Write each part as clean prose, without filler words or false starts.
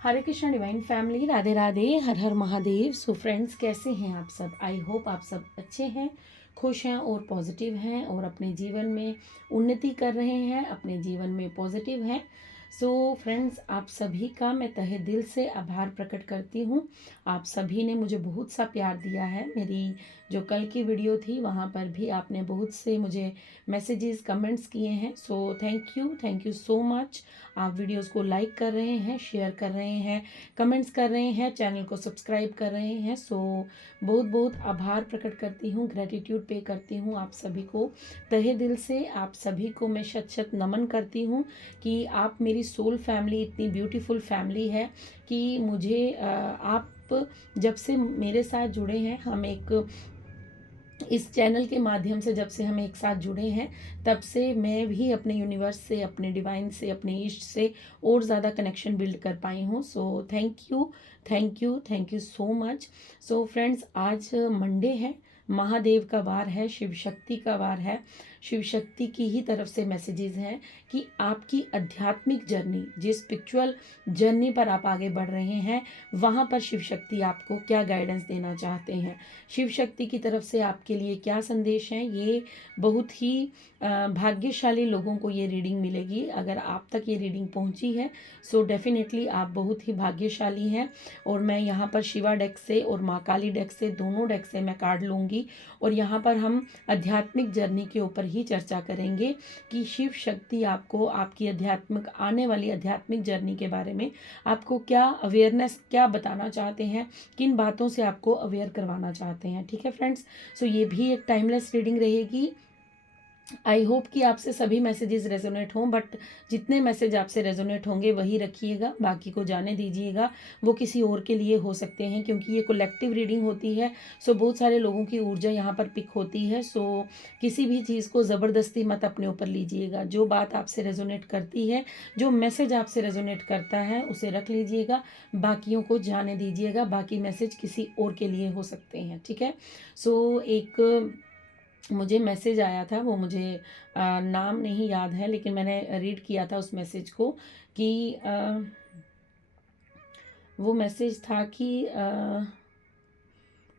हरे Krishna divine family, Radhe Radhe, हर हर Mahadev. So friends, कैसे हैं आप सब? आई होप आप सब अच्छे हैं, खुश हैं और पॉजिटिव हैं और अपने जीवन में उन्नति कर रहे हैं, अपने जीवन में पॉजिटिव हैं। सो फ्रेंड्स, आप सभी का मैं तहे दिल से आभार प्रकट करती हूँ। आप सभी ने मुझे बहुत सा प्यार दिया है। मेरी जो कल की वीडियो थी वहाँ पर भी आपने बहुत से मुझे मैसेजेस, कमेंट्स किए हैं। So thank you so much. आप वीडियोस को लाइक कर रहे हैं, शेयर कर रहे हैं, कमेंट्स कर रहे हैं, चैनल को सब्सक्राइब कर रहे हैं। सो बहुत बहुत आभार प्रकट करती हूँ, ग्रेटिट्यूड पे करती हूँ आप सभी को तहे दिल से। आप सभी को मैं शत शत नमन करती हूँ कि आप मेरी सोल फैमिली इतनी ब्यूटीफुल फैमिली है कि मुझे आप जब से मेरे साथ जुड़े हैं, हम एक इस चैनल के माध्यम से जब से हम एक साथ जुड़े हैं, तब से मैं भी अपने यूनिवर्स से, अपने डिवाइन से, अपने ईस्ट से और ज़्यादा कनेक्शन बिल्ड कर पाई हूँ। So thank you so much. So friends, आज मंडे है, महादेव का वार है, शिव शक्ति का वार है। शिव शक्ति की ही तरफ से मैसेजेस हैं कि आपकी आध्यात्मिक जर्नी, जिस स्पिरिचुअल जर्नी पर आप आगे बढ़ रहे हैं, वहाँ पर शिव शक्ति आपको क्या गाइडेंस देना चाहते हैं, शिव शक्ति की तरफ से आपके लिए क्या संदेश हैं। ये बहुत ही भाग्यशाली लोगों को ये रीडिंग मिलेगी। अगर आप तक ये रीडिंग पहुंची है, सो डेफिनेटली आप बहुत ही भाग्यशाली हैं। और मैं यहाँ पर शिवा डेक से और माँ काली डेक से, दोनों डेक से मैं कार्ड लूँगी और यहाँ पर हम आध्यात्मिक जर्नी के ऊपर ही चर्चा करेंगे कि शिव शक्ति आपको आपकी आध्यात्मिक, आने वाली आध्यात्मिक जर्नी के बारे में आपको क्या अवेयरनेस, क्या बताना चाहते हैं, किन बातों से आपको अवेयर करवाना चाहते हैं। ठीक है फ्रेंड्स, सो ये भी एक टाइमलेस रीडिंग रहेगी। आई होप कि आपसे सभी मैसेजेस रेजोनेट हों, बट जितने मैसेज आपसे रेजोनेट होंगे वही रखिएगा, बाकी को जाने दीजिएगा। वो किसी और के लिए हो सकते हैं, क्योंकि ये कलेक्टिव रीडिंग होती है। सो बहुत सारे लोगों की ऊर्जा यहाँ पर पिक होती है। सो किसी भी चीज़ को ज़बरदस्ती मत अपने ऊपर लीजिएगा। जो बात आपसे रेजोनेट करती है, जो मैसेज आपसे रेजोनेट करता है, उसे रख लीजिएगा, बाकियों को जाने दीजिएगा। बाकी मैसेज किसी और के लिए हो सकते हैं। ठीक है। सो एक मुझे मैसेज आया था, वो मुझे नाम नहीं याद है, लेकिन मैंने रीड किया था उस मैसेज को कि वो मैसेज था कि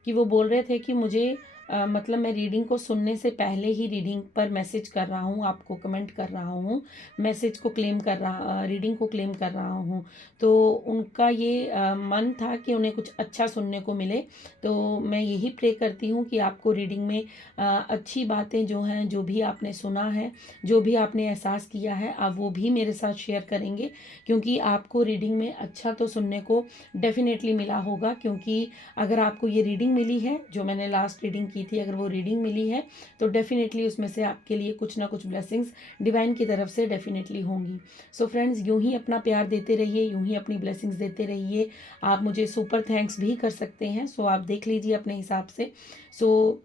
वो बोल रहे थे कि मुझे मतलब मैं रीडिंग को सुनने से पहले ही रीडिंग पर मैसेज कर रहा हूँ, आपको कमेंट कर रहा हूँ, मैसेज को क्लेम कर रहा, रीडिंग को क्लेम कर रहा हूँ। तो उनका ये मन था कि उन्हें कुछ अच्छा सुनने को मिले। तो मैं यही प्रे करती हूँ कि आपको रीडिंग में अच्छी बातें जो हैं, जो भी आपने सुना है, जो भी आपने एहसास किया है, आप वो भी मेरे साथ शेयर करेंगे, क्योंकि आपको रीडिंग में अच्छा तो सुनने को डेफिनेटली मिला होगा। क्योंकि अगर आपको ये रीडिंग मिली है, जो मैंने लास्ट रीडिंग की थी, अगर वो रीडिंग मिली है, तो डेफिनेटली उसमें से आपके लिए कुछ ना कुछ ब्लेसिंग्स डिवाइन की तरफ से डेफिनेटली होंगी। सो फ्रेंड्स, यूं ही अपना प्यार देते रहिए, यूं ही अपनी ब्लेसिंग्स देते रहिए। आप मुझे सुपर थैंक्स भी कर सकते हैं। सो आप देख लीजिए अपने हिसाब से। सो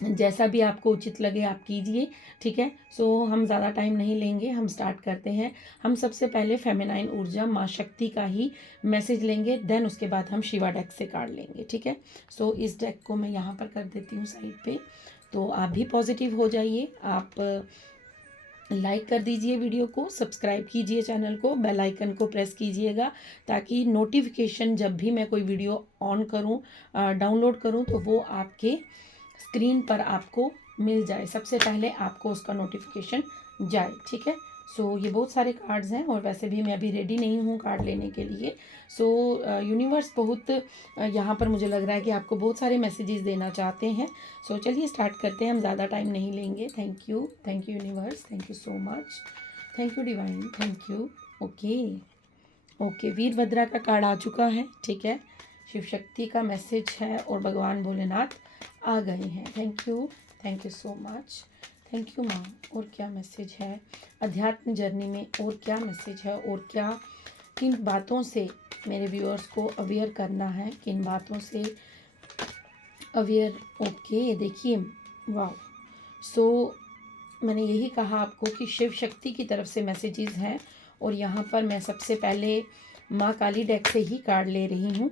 जैसा भी आपको उचित लगे आप कीजिए। ठीक है। सो हम ज़्यादा टाइम नहीं लेंगे, हम स्टार्ट करते हैं। हम सबसे पहले फेमिनाइन ऊर्जा, माँ शक्ति का ही मैसेज लेंगे, देन उसके बाद हम शिवा डेक से कार्ड लेंगे। ठीक है। सो इस डेक को मैं यहाँ पर कर देती हूँ साइड पे। तो आप भी पॉजिटिव हो जाइए। आप लाइक कर दीजिए वीडियो को, सब्सक्राइब कीजिए चैनल को, बेल आइकन को प्रेस कीजिएगा, ताकि नोटिफिकेशन जब भी मैं कोई वीडियो ऑन करूं, डाउनलोड करूं, तो वो आपके स्क्रीन पर आपको मिल जाए, सबसे पहले आपको उसका नोटिफिकेशन जाए। ठीक है। सो ये बहुत सारे कार्ड्स हैं और वैसे भी मैं अभी रेडी नहीं हूँ कार्ड लेने के लिए। सो यूनिवर्स बहुत यहाँ पर मुझे लग रहा है कि आपको बहुत सारे मैसेजेस देना चाहते हैं। सो चलिए स्टार्ट करते हैं, हम ज़्यादा टाइम नहीं लेंगे। Thank you universe, thank you so much, thank you divine, thank you. Okay, Veerabhadra का कार्ड आ चुका है। ठीक है। शिव शक्ति का मैसेज है और भगवान भोलेनाथ आ गए हैं। Thank you so much, thank you माँ। और क्या मैसेज है अध्यात्म जर्नी में, और क्या मैसेज है, और क्या, किन बातों से मेरे व्यूअर्स को अवेयर करना है, किन बातों से अवेयर। ओके, देखिए, वाह। सो मैंने यही कहा आपको कि शिव शक्ति की तरफ से मैसेजेस हैं। और यहाँ पर मैं सबसे पहले माँ काली डेक से ही कार्ड ले रही हूँ।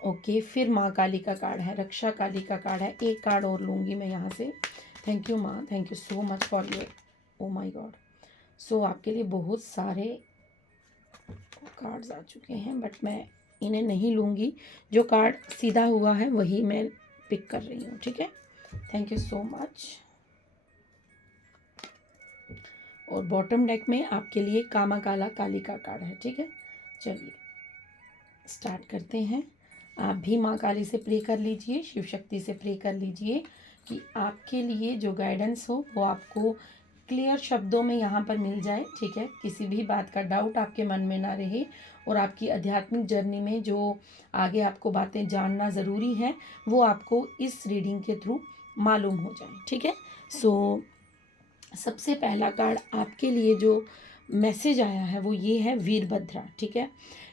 ओके, फिर माँ काली का कार्ड है, रक्षा काली का कार्ड है, एक कार्ड और लूँगी मैं यहाँ से। थैंक यू माँ, thank you so much for your, oh my god. So आपके लिए बहुत सारे कार्ड्स आ चुके हैं बट मैं इन्हें नहीं लूँगी, जो कार्ड सीधा हुआ है वही मैं पिक कर रही हूँ, ठीक है। Thank you so much. और बॉटम डेक में आपके लिए कामा काला काली का कार्ड है, ठीक है। चलिए स्टार्ट करते हैं। आप भी माँ काली से प्रे कर लीजिए, शिव शक्ति से प्रे कर लीजिए कि आपके लिए जो गाइडेंस हो वो आपको क्लियर शब्दों में यहाँ पर मिल जाए, ठीक है। किसी भी बात का डाउट आपके मन में ना रहे और आपकी आध्यात्मिक जर्नी में जो आगे आपको बातें जानना ज़रूरी है वो आपको इस रीडिंग के थ्रू मालूम हो जाए, ठीक है। सो सबसे पहला कार्ड आपके लिए जो मैसेज आया है वो ये है वीरभद्रा, ठीक है।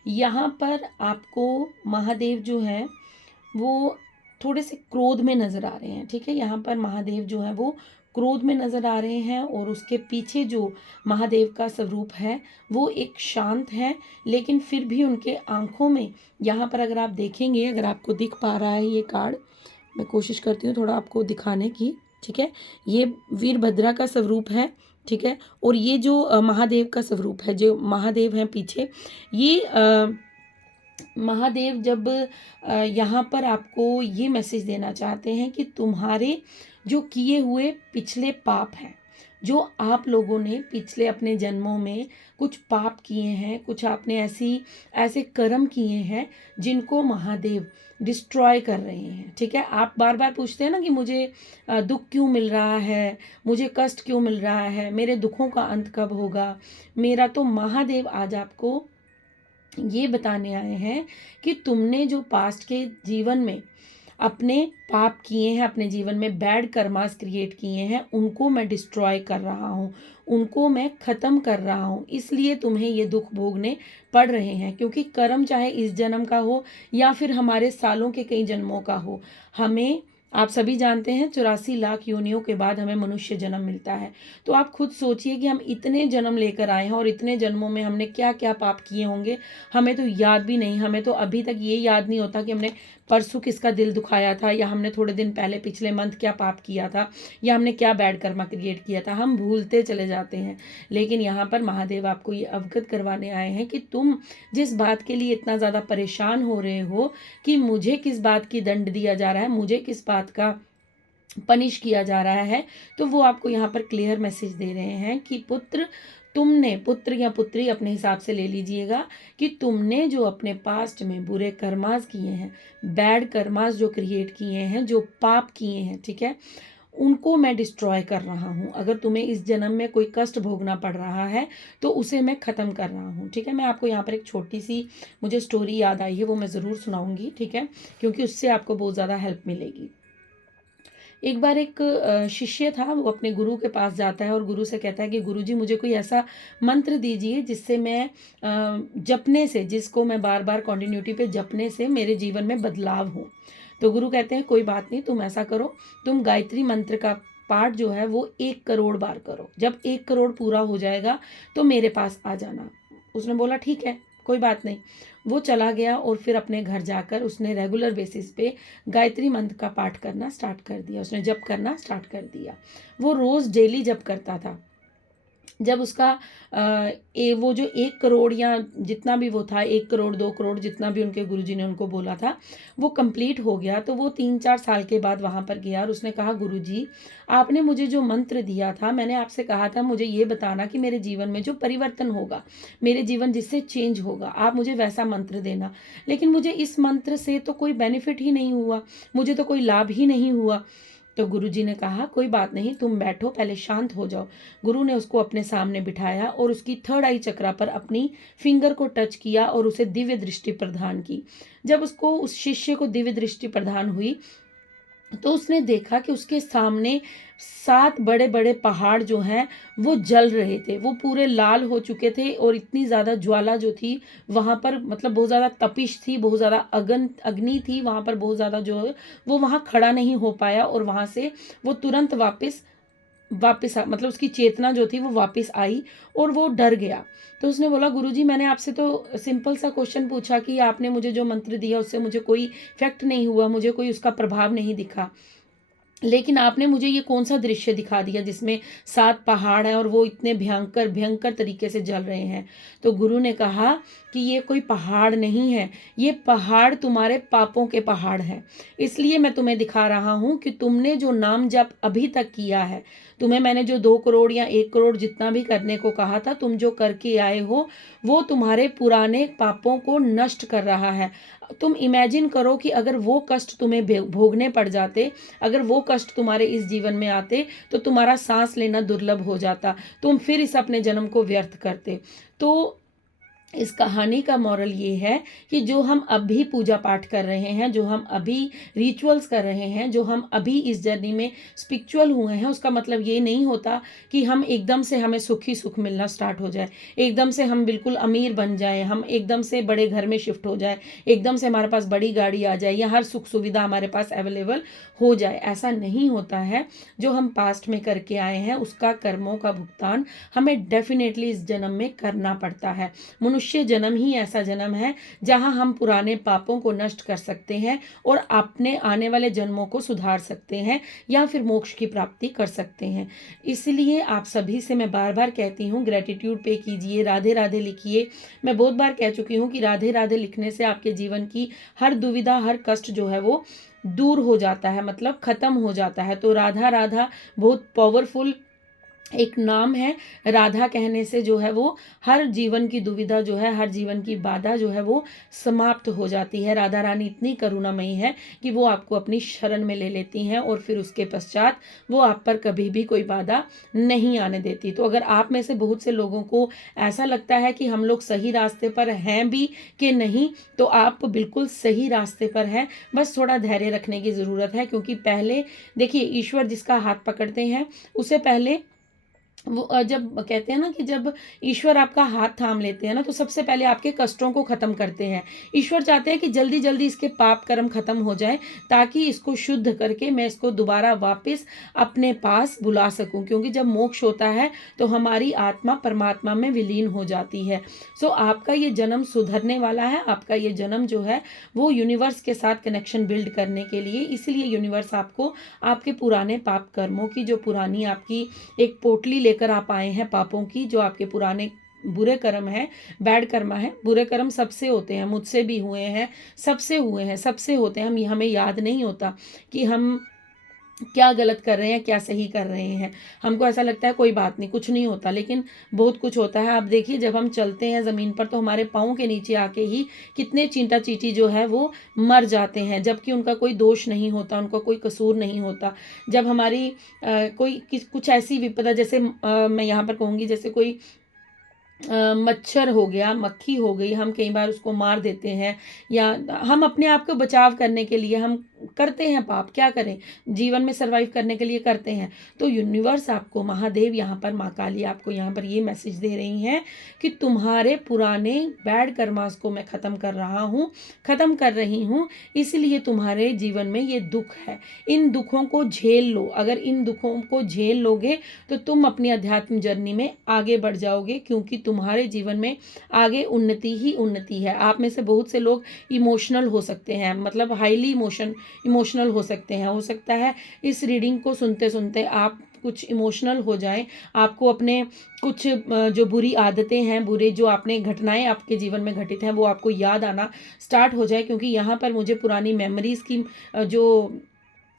यहाँ पर आपको महादेव जो है वो थोड़े से क्रोध में नज़र आ रहे हैं, ठीक है। यहाँ पर महादेव जो है वो क्रोध में नज़र आ रहे हैं और उसके पीछे जो महादेव का स्वरूप है वो एक शांत है, लेकिन फिर भी उनके आंखों में यहाँ पर अगर आप देखेंगे, अगर आपको दिख पा रहा है ये कार्ड, मैं कोशिश करती हूँ थोड़ा आपको दिखाने की, ठीक है। ये वीरभद्रा का स्वरूप है, ठीक है। और ये जो महादेव का स्वरूप है, जो महादेव हैं पीछे, ये महादेव जब यहाँ पर आपको ये मैसेज देना चाहते हैं कि तुम्हारे जो किए हुए पिछले पाप हैं, जो आप लोगों ने पिछले अपने जन्मों में कुछ पाप किए हैं, कुछ आपने ऐसे कर्म किए हैं जिनको महादेव डिस्ट्रॉय कर रहे हैं, ठीक है। आप बार बार पूछते हैं ना कि मुझे दुख क्यों मिल रहा है, मुझे कष्ट क्यों मिल रहा है, मेरे दुखों का अंत कब होगा मेरा। तो महादेव आज आपको ये बताने आए हैं कि तुमने जो पास्ट के जीवन में अपने पाप किए हैं, अपने जीवन में बैड कर्मास क्रिएट किए हैं, उनको मैं डिस्ट्रॉय कर रहा हूँ, उनको मैं ख़त्म कर रहा हूँ, इसलिए तुम्हें ये दुख भोगने पड़ रहे हैं। क्योंकि कर्म चाहे इस जन्म का हो या फिर हमारे सालों के कई जन्मों का हो, हमें, आप सभी जानते हैं 84 लाख योनियों के बाद हमें मनुष्य जन्म मिलता है। तो आप खुद सोचिए कि हम इतने जन्म लेकर आए हैं और इतने जन्मों में हमने क्या क्या पाप किए होंगे, हमें तो याद भी नहीं। हमें तो अभी तक ये याद नहीं होता कि हमने परसों किसका दिल दुखाया था, या हमने थोड़े दिन पहले पिछले मंथ क्या पाप किया था, या हमने क्या बैड कर्मा क्रिएट किया था, हम भूलते चले जाते हैं। लेकिन यहाँ पर महादेव आपको ये अवगत करवाने आए हैं कि तुम जिस बात के लिए इतना ज़्यादा परेशान हो रहे हो कि मुझे किस बात की दंड दिया जा रहा है, मुझे किस बात का पनिश किया जा रहा है, तो वो आपको यहाँ पर क्लियर मैसेज दे रहे हैं कि पुत्र, तुमने, पुत्र या पुत्री अपने हिसाब से ले लीजिएगा, कि तुमने जो अपने पास्ट में बुरे कर्मास किए हैं, बैड कर्मास जो क्रिएट किए हैं, जो पाप किए हैं, ठीक है, उनको मैं डिस्ट्रॉय कर रहा हूँ। अगर तुम्हें इस जन्म में कोई कष्ट भोगना पड़ रहा है तो उसे मैं ख़त्म कर रहा हूँ, ठीक है। मैं आपको यहाँ पर एक छोटी सी मुझे स्टोरी याद आई है, वो मैं ज़रूर सुनाऊँगी, ठीक है, क्योंकि उससे आपको बहुत ज़्यादा हेल्प मिलेगी। एक बार एक शिष्य था, वो अपने गुरु के पास जाता है और गुरु से कहता है कि गुरुजी मुझे कोई ऐसा मंत्र दीजिए जिससे मैं जपने से, जिसको मैं बार बार कॉन्टिन्यूटी पे जपने से मेरे जीवन में बदलाव हो। तो गुरु कहते हैं कोई बात नहीं, तुम ऐसा करो, तुम गायत्री मंत्र का पाठ जो है वो 1 करोड़ बार करो। जब 1 करोड़ पूरा हो जाएगा तो मेरे पास आ जाना। उसने बोला ठीक है, कोई बात नहीं। वो चला गया और फिर अपने घर जाकर उसने रेगुलर बेसिस पे गायत्री मंत्र का पाठ करना स्टार्ट कर दिया, उसने जप करना स्टार्ट कर दिया। वो रोज़ डेली जप करता था। जब उसका वो जो 1 करोड़ या जितना भी वो था, 1 करोड़ 2 करोड़ जितना भी उनके गुरुजी ने उनको बोला था, वो कंप्लीट हो गया। तो वो 3-4 साल के बाद वहाँ पर गया और उसने कहा गुरुजी आपने मुझे जो मंत्र दिया था, मैंने आपसे कहा था मुझे ये बताना कि मेरे जीवन में जो परिवर्तन होगा, मेरे जीवन जिससे चेंज होगा, आप मुझे वैसा मंत्र देना। लेकिन मुझे इस मंत्र से तो कोई बेनिफिट ही नहीं हुआ, मुझे तो कोई लाभ ही नहीं हुआ। तो गुरुजी ने कहा कोई बात नहीं, तुम बैठो, पहले शांत हो जाओ। गुरु ने उसको अपने सामने बिठाया और उसकी थर्ड आई चक्रा पर अपनी फिंगर को टच किया और उसे दिव्य दृष्टि प्रदान की। जब उसको, उस शिष्य को दिव्य दृष्टि प्रदान हुई तो उसने देखा कि उसके सामने 7 बड़े बड़े पहाड़ जो हैं वो जल रहे थे, वो पूरे लाल हो चुके थे और इतनी ज़्यादा ज्वाला जो थी वहाँ पर, मतलब बहुत ज़्यादा तपिश थी, बहुत ज़्यादा अग्नि थी वहाँ पर, बहुत ज़्यादा जो है वो वहाँ खड़ा नहीं हो पाया और वहाँ से वो तुरंत वापस मतलब उसकी चेतना जो थी वो वापस आई और वो डर गया। तो उसने बोला गुरुजी मैंने आपसे तो सिंपल सा क्वेश्चन पूछा कि आपने मुझे जो मंत्र दिया उससे मुझे कोई इफेक्ट नहीं हुआ, मुझे कोई उसका प्रभाव नहीं दिखा। लेकिन आपने मुझे ये कौन सा दृश्य दिखा दिया जिसमें 7 पहाड़ हैं और वो इतने भयंकर भयंकर तरीके से जल रहे हैं। तो गुरु ने कहा कि ये कोई पहाड़ नहीं है, ये पहाड़ तुम्हारे पापों के पहाड़ हैं। इसलिए मैं तुम्हें दिखा रहा हूँ कि तुमने जो नाम जप अभी तक किया है, तुम्हें मैंने जो 2 करोड़ या 1 करोड़ जितना भी करने को कहा था, तुम जो करके आए हो वो तुम्हारे पुराने पापों को नष्ट कर रहा है। तुम इमेजिन करो कि अगर वो कष्ट तुम्हें भोगने पड़ जाते, अगर वो कष्ट तुम्हारे इस जीवन में आते, तो तुम्हारा सांस लेना दुर्लभ हो जाता, तुम फिर इस अपने जन्म को व्यर्थ करते। तो इस कहानी का मॉरल ये है कि जो हम अभी पूजा पाठ कर रहे हैं, जो हम अभी रिचुअल्स कर रहे हैं, जो हम अभी इस जर्नी में स्पिरिचुअल हुए हैं, उसका मतलब ये नहीं होता कि हम एकदम से हमें सुख ही सुख मिलना स्टार्ट हो जाए, एकदम से हम बिल्कुल अमीर बन जाएं, हम एकदम से बड़े घर में शिफ्ट हो जाए, एकदम से हमारे पास बड़ी गाड़ी आ जाए या हर सुख सुविधा हमारे पास अवेलेबल हो जाए। ऐसा नहीं होता है। जो हम पास्ट में करके आए हैं उसका कर्मों का भुगतान हमें डेफिनेटली इस जन्म में करना पड़ता है। मनुष्य जन्म ही ऐसा जन्म है जहां हम पुराने पापों को नष्ट कर सकते हैं और अपने आने वाले जन्मों को सुधार सकते हैं या फिर मोक्ष की प्राप्ति कर सकते हैं। इसलिए आप सभी से मैं बार बार कहती हूँ, ग्रेटिट्यूड पे कीजिए, राधे राधे लिखिए। मैं बहुत बार कह चुकी हूँ कि राधे राधे लिखने से आपके जीवन की हर दुविधा, हर कष्ट जो है वो दूर हो जाता है, मतलब खत्म हो जाता है। तो राधा राधा बहुत पावरफुल एक नाम है। राधा कहने से जो है वो हर जीवन की दुविधा जो है, हर जीवन की बाधा जो है वो समाप्त हो जाती है। राधा रानी इतनी करुणामयी है कि वो आपको अपनी शरण में ले लेती हैं और फिर उसके पश्चात वो आप पर कभी भी कोई बाधा नहीं आने देती। तो अगर आप में से बहुत से लोगों को ऐसा लगता है कि हम लोग सही रास्ते पर हैं भी कि नहीं, तो आप बिल्कुल सही रास्ते पर हैं। बस थोड़ा धैर्य रखने की ज़रूरत है, क्योंकि पहले देखिए, ईश्वर जिसका हाथ पकड़ते हैं उसे पहले वो जब कहते हैं ना कि जब ईश्वर आपका हाथ थाम लेते हैं ना, तो सबसे पहले आपके कष्टों को खत्म करते हैं। ईश्वर चाहते हैं कि जल्दी जल्दी इसके पाप कर्म खत्म हो जाए, ताकि इसको शुद्ध करके मैं इसको दोबारा वापस अपने पास बुला सकूं। क्योंकि जब मोक्ष होता है तो हमारी आत्मा परमात्मा में विलीन हो जाती है। सो आपका ये जन्म सुधरने वाला है। आपका ये जन्म जो है वो यूनिवर्स के साथ कनेक्शन बिल्ड करने के लिए, इसलिए यूनिवर्स आपको आपके पुराने पाप कर्मों की, जो पुरानी आपकी एक पोटली लेकर आप आए हैं पापों की, जो आपके पुराने बुरे कर्म है, बैड कर्म है। बुरे कर्म सबसे होते हैं, मुझसे भी हुए हैं, सबसे हुए हैं, सबसे होते हैं। हमें याद नहीं होता कि हम क्या गलत कर रहे हैं, क्या सही कर रहे हैं। हमको ऐसा लगता है कोई बात नहीं, कुछ नहीं होता, लेकिन बहुत कुछ होता है। आप देखिए, जब हम चलते हैं ज़मीन पर तो हमारे पाँव के नीचे आके ही कितने चींटा चींटी जो है वो मर जाते हैं, जबकि उनका कोई दोष नहीं होता, उनका कोई कसूर नहीं होता। जब हमारी कुछ ऐसी विपदा, जैसे मैं यहाँ पर कहूँगी, जैसे कोई मच्छर हो गया, मक्खी हो गई, हम कई बार उसको मार देते हैं, या हम अपने आप को बचाव करने के लिए हम करते हैं पाप। क्या करें, जीवन में सरवाइव करने के लिए करते हैं। तो यूनिवर्स आपको, महादेव यहाँ पर, माँ काली आपको यहाँ पर ये मैसेज दे रही हैं कि तुम्हारे पुराने बैड कर्मास को मैं ख़त्म कर रहा हूँ, ख़त्म कर रही हूँ। इसलिए तुम्हारे जीवन में ये दुख है, इन दुखों को झेल लो। अगर इन दुखों को झेल लोगे तो तुम अपनी अध्यात्म जर्नी में आगे बढ़ जाओगे, क्योंकि तुम्हारे जीवन में आगे उन्नति ही उन्नति है। आप में से बहुत से लोग इमोशनल हो सकते हैं, मतलब हाईली इमोशनल हो सकते हैं। हो सकता है इस रीडिंग को सुनते सुनते आप कुछ इमोशनल हो जाएं, आपको अपने कुछ जो बुरी आदतें हैं, बुरे जो आपने घटनाएं आपके जीवन में घटित हैं, वो आपको याद आना स्टार्ट हो जाए। क्योंकि यहाँ पर मुझे पुरानी मेमोरीज की जो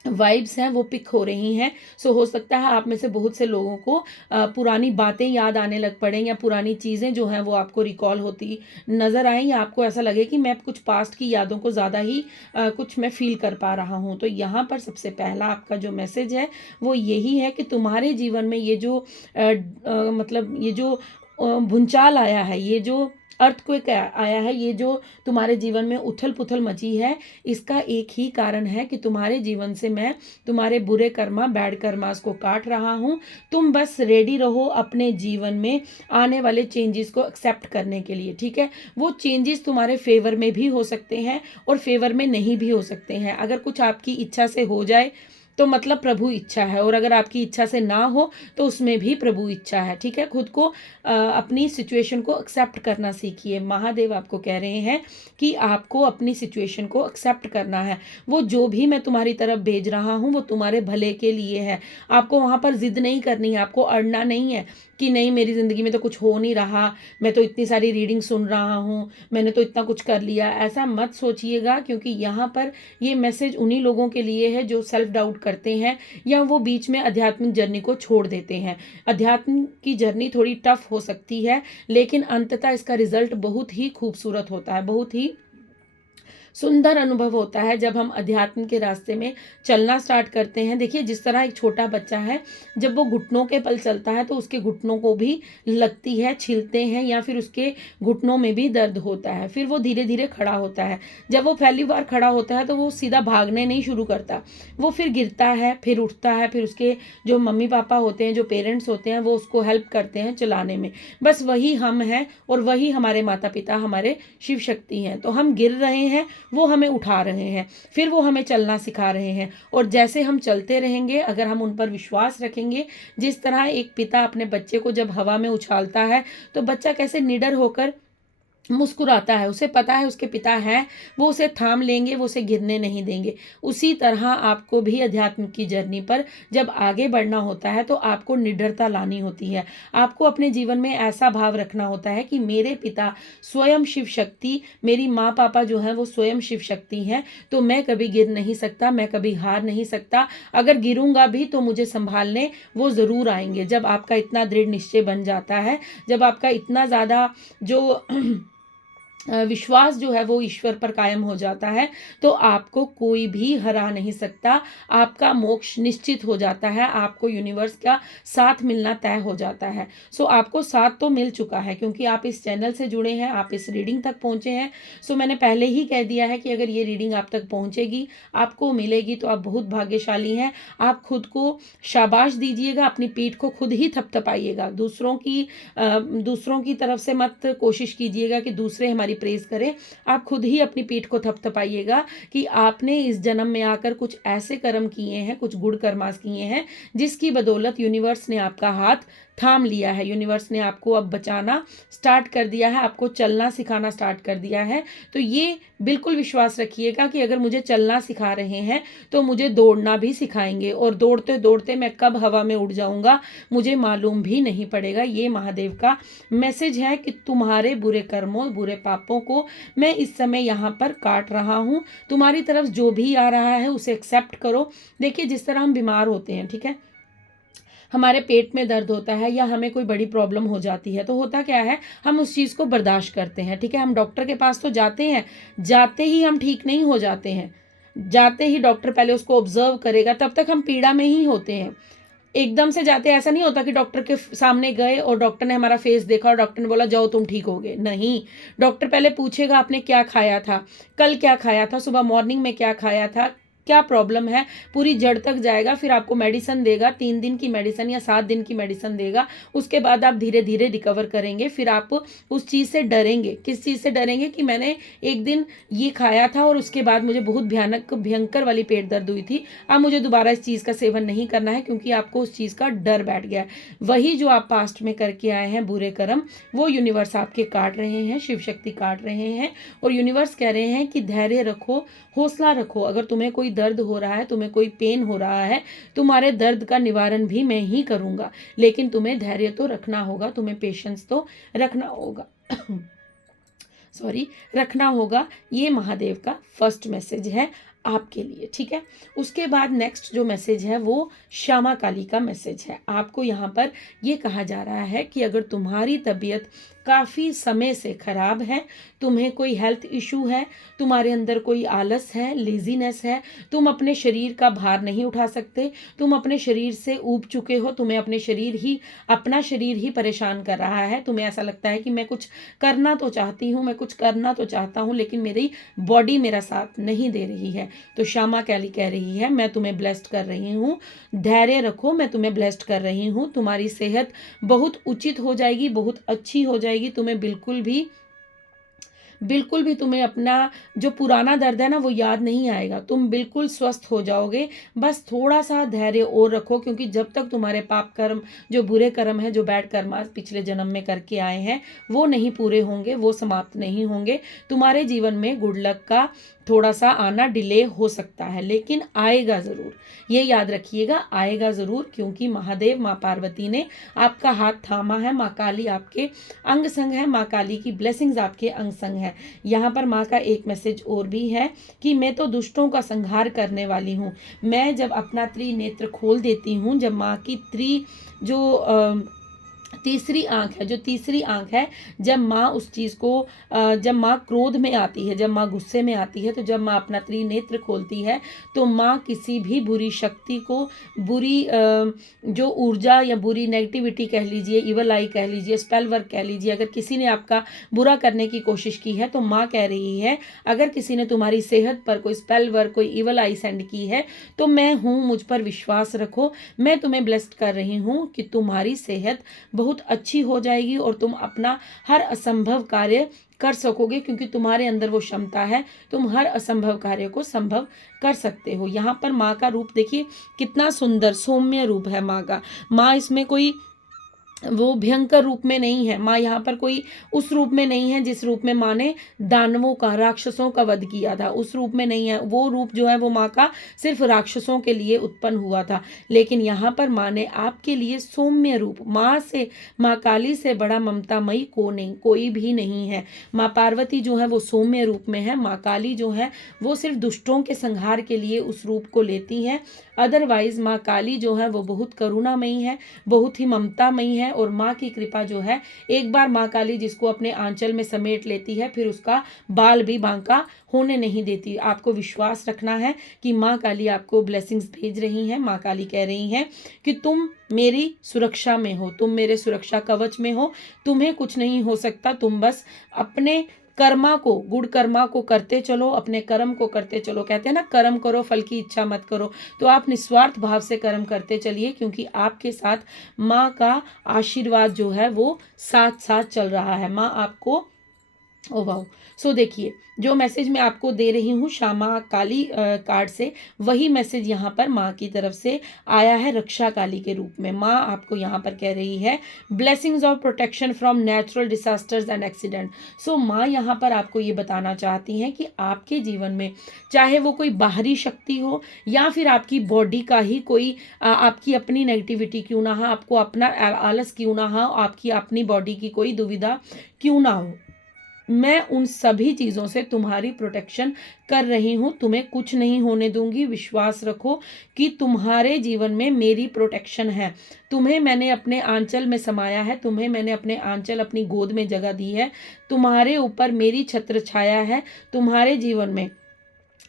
वाइब्स हैं वो पिक हो रही हैं। सो हो सकता है आप में से बहुत से लोगों को पुरानी बातें याद आने लग पड़े, या पुरानी चीज़ें जो हैं वो आपको रिकॉल होती नज़र आएँ, या आपको ऐसा लगे कि मैं कुछ पास्ट की यादों को ज़्यादा ही कुछ मैं फील कर पा रहा हूँ। तो यहाँ पर सबसे पहला आपका जो मैसेज है वो यही है कि तुम्हारे जीवन में ये जो मतलब ये जो भूचाल आया है, ये जो अर्थक्वेक आया है, ये जो तुम्हारे जीवन में उथल पुथल मची है, इसका एक ही कारण है कि तुम्हारे जीवन से मैं तुम्हारे बुरे कर्मा, बैड कर्मास को काट रहा हूँ। तुम बस रेडी रहो अपने जीवन में आने वाले चेंजेस को एक्सेप्ट करने के लिए, ठीक है। वो चेंजेस तुम्हारे फेवर में भी हो सकते हैं और फेवर में नहीं भी हो सकते हैं। अगर कुछ आपकी इच्छा से हो जाए तो मतलब प्रभु इच्छा है, और अगर आपकी इच्छा से ना हो तो उसमें भी प्रभु इच्छा है। ठीक है, खुद को अपनी सिचुएशन को एक्सेप्ट करना सीखिए। महादेव आपको कह रहे हैं कि आपको अपनी सिचुएशन को एक्सेप्ट करना है। वो जो भी मैं तुम्हारी तरफ भेज रहा हूँ वो तुम्हारे भले के लिए है। आपको वहाँ पर जिद नहीं करनी है, आपको अड़ना नहीं है कि नहीं मेरी ज़िंदगी में तो कुछ हो नहीं रहा, मैं तो इतनी सारी रीडिंग सुन रहा हूँ, मैंने तो इतना कुछ कर लिया। ऐसा मत सोचिएगा, क्योंकि यहाँ पर ये मैसेज उन्हीं लोगों के लिए है जो सेल्फ डाउट करते हैं या वो बीच में आध्यात्मिक जर्नी को छोड़ देते हैं। अध्यात्म की जर्नी थोड़ी टफ हो सकती है, लेकिन अंततः इसका रिजल्ट बहुत ही खूबसूरत होता है, बहुत ही सुंदर अनुभव होता है जब हम अध्यात्म के रास्ते में चलना स्टार्ट करते हैं। देखिए, जिस तरह एक छोटा बच्चा है, जब वो घुटनों के बल चलता है तो उसके घुटनों को भी लगती है, छिलते हैं, या फिर उसके घुटनों में भी दर्द होता है। फिर वो धीरे धीरे खड़ा होता है। जब वो पहली बार खड़ा होता है तो वो सीधा भागने नहीं शुरू करता, वो फिर गिरता है, फिर उठता है, फिर उसके जो मम्मी पापा होते हैं, जो पेरेंट्स होते हैं, वो उसको हेल्प करते हैं चलाने में। बस वही हम हैं और वही हमारे माता पिता, हमारे शिव शक्ति हैं। तो हम गिर रहे हैं, वो हमें उठा रहे हैं, फिर वो हमें चलना सिखा रहे हैं। और जैसे हम चलते रहेंगे, अगर हम उन पर विश्वास रखेंगे, जिस तरह एक पिता अपने बच्चे को जब हवा में उछालता है तो बच्चा कैसे निडर होकर मुस्कुराता है, उसे पता है उसके पिता हैं, वो उसे थाम लेंगे, वो उसे गिरने नहीं देंगे। उसी तरह आपको भी अध्यात्म की जर्नी पर जब आगे बढ़ना होता है तो आपको निडरता लानी होती है। आपको अपने जीवन में ऐसा भाव रखना होता है कि मेरे पिता स्वयं शिव शक्ति, मेरी माँ पापा जो हैं वो स्वयं शिव शक्ति हैं, तो मैं कभी गिर नहीं सकता, मैं कभी हार नहीं सकता। अगर गिरूंगा भी तो मुझे संभालने वो ज़रूर आएंगे। जब आपका इतना दृढ़ निश्चय बन जाता है, जब आपका इतना ज़्यादा जो विश्वास जो है वो ईश्वर पर कायम हो जाता है, तो आपको कोई भी हरा नहीं सकता। आपका मोक्ष निश्चित हो जाता है, आपको यूनिवर्स का साथ मिलना तय हो जाता है। सो आपको साथ तो मिल चुका है, क्योंकि आप इस चैनल से जुड़े हैं, आप इस रीडिंग तक पहुंचे हैं। सो मैंने पहले ही कह दिया है कि अगर ये रीडिंग आप तक पहुंचेगी, आपको मिलेगी, तो आप बहुत भाग्यशाली हैं। आप खुद को शाबाश दीजिएगा, अपनी पीठ को खुद ही थपथपाइएगा। दूसरों की तरफ से मत कोशिश कीजिएगा कि दूसरे हमारी प्रेज करें। आप खुद ही अपनी पीठ को थपथपाइएगा कि आपने इस जन्म में आकर कुछ ऐसे कर्म किए हैं, कुछ गुड़ कर्मास किए हैं, जिसकी बदौलत यूनिवर्स ने आपका हाथ थाम लिया है। यूनिवर्स ने आपको अब बचाना स्टार्ट कर दिया है, आपको चलना सिखाना स्टार्ट कर दिया है। तो ये बिल्कुल विश्वास रखिएगा कि अगर मुझे चलना सिखा रहे हैं तो मुझे दौड़ना भी सिखाएंगे, और दौड़ते दौड़ते मैं कब हवा में उड़ जाऊंगा मुझे मालूम भी नहीं पड़ेगा। ये महादेव का मैसेज है कि तुम्हारे बुरे कर्मों, बुरे पापों को मैं इस समय यहाँ पर काट रहा हूँ। तुम्हारी तरफ जो भी आ रहा है उसे एक्सेप्ट करो। देखिए, जिस तरह हम बीमार होते हैं, ठीक है, हमारे पेट में दर्द होता है या हमें कोई बड़ी प्रॉब्लम हो जाती है, तो होता क्या है, हम उस चीज़ को बर्दाश्त करते हैं। ठीक है, हम डॉक्टर के पास तो जाते हैं, जाते ही हम ठीक नहीं हो जाते हैं, जाते ही डॉक्टर पहले उसको ऑब्जर्व करेगा, तब तक हम पीड़ा में ही होते हैं। एकदम से जाते ऐसा नहीं होता कि डॉक्टर के सामने गए और डॉक्टर ने हमारा फेस देखा और डॉक्टर ने बोला जाओ तुम ठीक हो गए। नहीं, डॉक्टर पहले पूछेगा आपने क्या खाया था, कल क्या खाया था, सुबह मॉर्निंग में क्या खाया था, क्या प्रॉब्लम है, पूरी जड़ तक जाएगा, फिर आपको मेडिसिन देगा, 3 दिन की मेडिसिन या 7 दिन की मेडिसिन देगा। उसके बाद आप धीरे धीरे रिकवर करेंगे। फिर आप उस चीज़ से डरेंगे। किस चीज़ से डरेंगे कि मैंने एक दिन ये खाया था और उसके बाद मुझे बहुत भयंकर वाली पेट दर्द हुई थी, अब मुझे दोबारा इस चीज़ का सेवन नहीं करना है, क्योंकि आपको उस चीज़ का डर बैठ गया है। वही जो आप पास्ट में करके आए हैं बुरे कर्म, वो यूनिवर्स आपके काट रहे हैं, शिव शक्ति काट रहे हैं। और यूनिवर्स कह रहे हैं कि धैर्य रखो, हौसला रखो। अगर तुम्हें कोई दर्द हो रहा है, तुम्हें कोई पेन हो रहा है, तुम्हारे दर्द का निवारण भी मैं ही करूंगा, लेकिन तुम्हें धैर्य तो रखना होगा, तुम्हें पेशेंस तो रखना होगा रखना होगा। ये महादेव का फर्स्ट मैसेज है आपके लिए। ठीक है, उसके बाद नेक्स्ट जो मैसेज है वो श्यामा काली का मैसेज है। आपको यहाँ पर ये कहा जा रहा है कि अगर तुम्हारी तबीयत काफ़ी समय से ख़राब है, तुम्हें कोई हेल्थ इशू है, तुम्हारे अंदर कोई आलस है, लेजीनेस है, तुम अपने शरीर का भार नहीं उठा सकते, तुम अपने शरीर से ऊब चुके हो, तुम्हें अपना शरीर ही परेशान कर रहा है, तुम्हें ऐसा लगता है कि मैं कुछ करना तो चाहती हूँ, मैं कुछ करना तो चाहता हूँ, लेकिन मेरी बॉडी मेरा साथ नहीं दे रही है, तो श्यामा काली कह रही है मैं तुम्हें ब्लेस्ड कर रही हूँ, धैर्य रखो, मैं तुम्हें ब्लेस्ड कर रही हूँ। तुम्हारी सेहत बहुत उचित हो जाएगी, बहुत अच्छी हो जाएगी, तुम्हें बिल्कुल भी तुम्हें अपना जो पुराना दर्द है ना वो याद नहीं आएगा, तुम बिल्कुल स्वस्थ हो जाओगे। बस थोड़ा सा धैर्य और रखो, क्योंकि जब तक तुम्हारे पाप कर्म, जो बुरे कर्म हैं, जो बैड कर्म पिछले जन्म में करके आए हैं, वो नहीं पूरे होंगे, वो समाप्त नहीं होंगे। तुम्हारे जीवन में गुड लक का थोड़ा सा आना डिले हो सकता है, लेकिन आएगा ज़रूर। ये याद रखिएगा, आएगा ज़रूर, क्योंकि महादेव माँ पार्वती ने आपका हाथ थामा है। माँ काली आपके अंग संग है, माँ काली की ब्लेसिंग्स आपके अंग संग है। यहाँ पर माँ का एक मैसेज और भी है कि मैं तो दुष्टों का संहार करने वाली हूँ। मैं जब अपना त्रिनेत्र खोल देती हूँ, जब माँ की जो तीसरी आंख है, जो तीसरी आंख है, जब माँ उस चीज़ को जब माँ क्रोध में आती है, जब माँ गुस्से में आती है, तो जब माँ अपना त्रिनेत्र खोलती है, तो माँ किसी भी बुरी शक्ति को, बुरी जो ऊर्जा या बुरी नेगेटिविटी कह लीजिए, इवल आई कह लीजिए, स्पेल वर्क कह लीजिए, अगर किसी ने आपका बुरा करने की कोशिश की है, तो माँ कह रही है अगर किसी ने तुम्हारी सेहत पर कोई स्पेल वर्क, कोई इवल आई सेंड की है, तो मैं हूँ, मुझ पर विश्वास रखो, मैं तुम्हें ब्लेस्ड कर रही हूँ कि तुम्हारी सेहत बहुत अच्छी हो जाएगी और तुम अपना हर असंभव कार्य कर सकोगे, क्योंकि तुम्हारे अंदर वो क्षमता है, तुम हर असंभव कार्य को संभव कर सकते हो। यहाँ पर माँ का रूप देखिए कितना सुंदर सौम्य रूप है माँ का। माँ इसमें कोई वो भयंकर रूप में नहीं है, माँ यहाँ पर कोई उस रूप में नहीं है जिस रूप में माँ ने दानवों का, राक्षसों का वध किया था, उस रूप में नहीं है। वो रूप जो है वो माँ का सिर्फ राक्षसों के लिए उत्पन्न हुआ था, लेकिन यहाँ पर माँ ने आपके लिए सौम्य रूप, माँ से, माँ काली से बड़ा ममतामयी कोई भी नहीं है। माँ पार्वती जो है वो सौम्य रूप में है, माँ काली जो है वो सिर्फ दुष्टों के संहार के लिए उस रूप को लेती है। अदरवाइज माँ काली जो है वो बहुत करुणामयी है, बहुत ही ममतामयी है, और माँ की कृपा जो है, एक बार माँ काली जिसको अपने आंचल में समेट लेती है, फिर उसका बाल भी बांका होने नहीं देती। आपको विश्वास रखना है कि माँ काली आपको ब्लेसिंग्स भेज रही हैं। माँ काली कह रही हैं कि तुम मेरी सुरक्षा में हो, तुम मेरे सुरक्षा कवच में हो, तुम्हें कुछ नहीं हो सकता, तुम बस अपने कर्मा को, गुड कर्मा को करते चलो, अपने कर्म को करते चलो। कहते हैं ना, कर्म करो फल की इच्छा मत करो। तो आप निस्वार्थ भाव से कर्म करते चलिए, क्योंकि आपके साथ माँ का आशीर्वाद जो है वो साथ साथ चल रहा है। माँ आपको, ओ वाह। सो देखिए, जो मैसेज मैं आपको दे रही हूँ श्यामा काली कार्ड से, वही मैसेज यहाँ पर माँ की तरफ से आया है रक्षा काली के रूप में। माँ आपको यहाँ पर कह रही है blessings of protection from natural disasters and accident. So माँ यहाँ पर आपको ये बताना चाहती हैं कि आपके जीवन में चाहे वो कोई बाहरी शक्ति हो या फिर आपकी बॉडी का ही कोई आपकी अपनी नेगेटिविटी क्यों ना हो, आपको अपना आलस क्यों ना हो, आपकी अपनी बॉडी की कोई दुविधा क्यों ना हो, मैं उन सभी चीज़ों से तुम्हारी प्रोटेक्शन कर रही हूँ, तुम्हें कुछ नहीं होने दूंगी। विश्वास रखो कि तुम्हारे जीवन में मेरी प्रोटेक्शन है। तुम्हें मैंने अपने आंचल में समाया है, तुम्हें मैंने अपने आंचल, अपनी गोद में जगह दी है, तुम्हारे ऊपर मेरी छत्र छाया है। तुम्हारे जीवन में